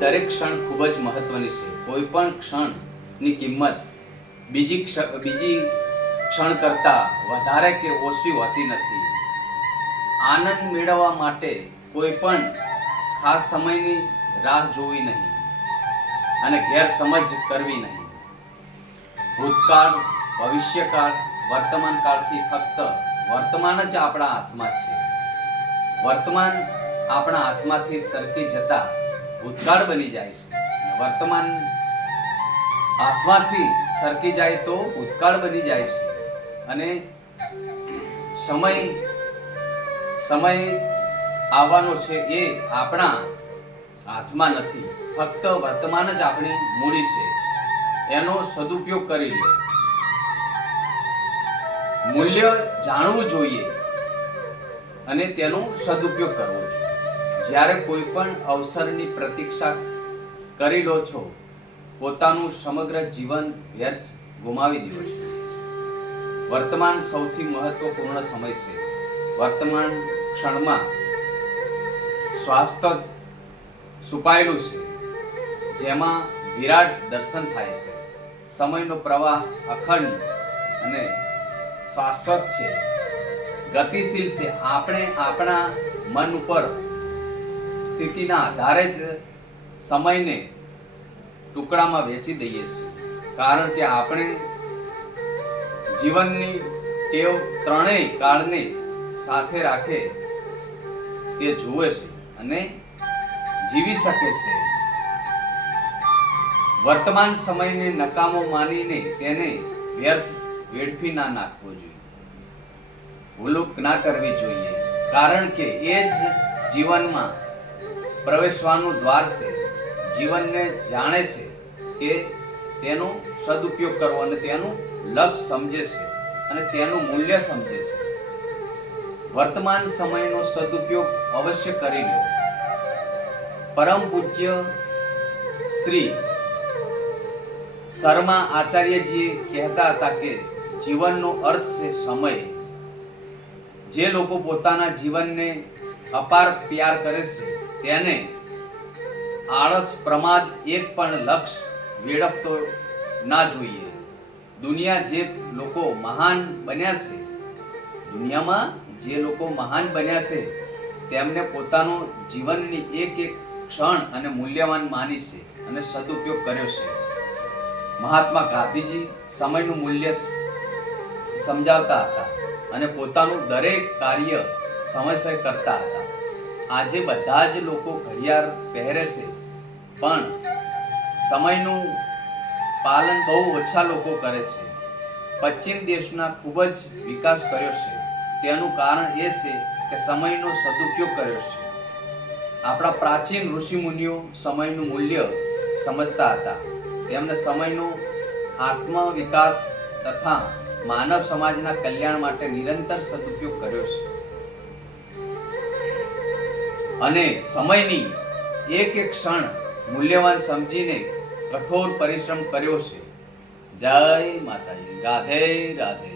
દરેક ક્ષણ ખૂબ જ મહત્વની છે. કોઈ પણ ક્ષણની કિંમત બીજી ક્ષણ કરતા વધારે કે ઓછી હોતી નથી. આનંદ મેળવવા માટે કોઈ પણ ખાસ સમયની રાહ જોવી નહીં અને ગેરસમજ કરવી નહીં. ભૂતકાળ, ભવિષ્યકાળ, વર્તમાન કાળથી ફક્ત વર્તમાન જ આપણા હાથમાં છે. વર્તમાન આપણા હાથમાંથી સરકી જતા ભૂતકાળ બની જાય છે. વર્તમાન હાથમાંથી સરકી જાય તો ભૂતકાળ બની જાય છે. અને સમય આવવાનો છે એ આપણા હાથમાં નથી. ફક્ત વર્તમાન જ આપણી મૂડી છે. એનો સદુપયોગ કરી લો. મૂલ્ય જાણવું જોઈએ અને તેનો સદુપયોગ કરવો જોઈએ. જ્યારે કોઈ પણ અવસરની પ્રતીક્ષા કરી લો છો, પોતાનું સમગ્ર જીવન વ્યર્થ ગુમાવી દો છો. વર્તમાન સૌથી મહત્વપૂર્ણ સમય છે. વર્તમાન ક્ષણમાં સ્વાસ્થ્ય છુપાયેલું છે, જેમાં વિરાટ દર્શન થાય છે. સમયનો પ્રવાહ અખંડ અને શાશ્વત છે, ગતિશીલ છે. આપણે આપણા મન ઉપર સ્થિતિના આધારે જ સમયને ટુકડામાં વહેંચી દઈએ છીએ. કારણ કે આપણે જીવનની ટેવ ત્રણેય કાળને સાથે રાખે તે જુએ છે અને જીવી શકે છે. વર્તમાન સમયને નકામો માનીને તેને વ્યર્થ વેડફી ના નાખવો જોઈએ. ભૂલો ના કરવી જોઈએ, કારણ કે એ જ જીવનમાં પ્રવેશવાનું દ્વાર છે. જીવનને જાણે છે કે તેનો સદુપયોગ કરવો અને તેનું લક્ષ્ય સમજે છે અને તેનું મૂલ્ય સમજે છે. વર્તમાન સમયનો સદુપયોગ અવશ્ય કરી લો. પરમ પૂજ્ય શ્રી શર્મા આચાર્યજી કહેતા હતા કે જીવનનો અર્થ છે સમય. જે લોકો પોતાના જીવનને અપાર પ્યાર કરે છે તેને આળસ, પ્રમાદ એક પણ લક્ષ્ય વેડફતો ના જોઈએ. દુનિયામાં જે લોકો મહાન બન્યા છે તેમને પોતાનું જીવનની એક ક્ષણ અને મૂલ્યવાન માની છે અને સદુપયોગ કર્યો છે. મહાત્મા ગાંધીજી સમયનું મૂલ્ય સમજાવતા હતા અને પોતાનું દરેક કાર્ય સમયસર કરતા હતા. આજે બધા જ લોકો ઘડિયાળ પહેરે છે, પણ સમયનું પાલન બહુ ઓછા લોકો કરે છે. પશ્ચિમ દેશના ખૂબ જ વિકાસ કર્યો છે. તેનું કારણ એ છે કે સમયનો સદુપયોગ કર્યો છે. આપણા પ્રાચીન ઋષિમુનિઓ સમયનું મૂલ્ય સમજતા હતા. તેમણે સમયનો આત્મવિકાસ તથા માનવ સમાજના કલ્યાણ માટે નિરંતર સદુપયોગ કર્યો છે અને સમયની એક ક્ષણ મૂલ્યવાન સમજીને કઠોર પરિશ્રમ કર્યો છે. જય માતાજી. રાધે રાધે.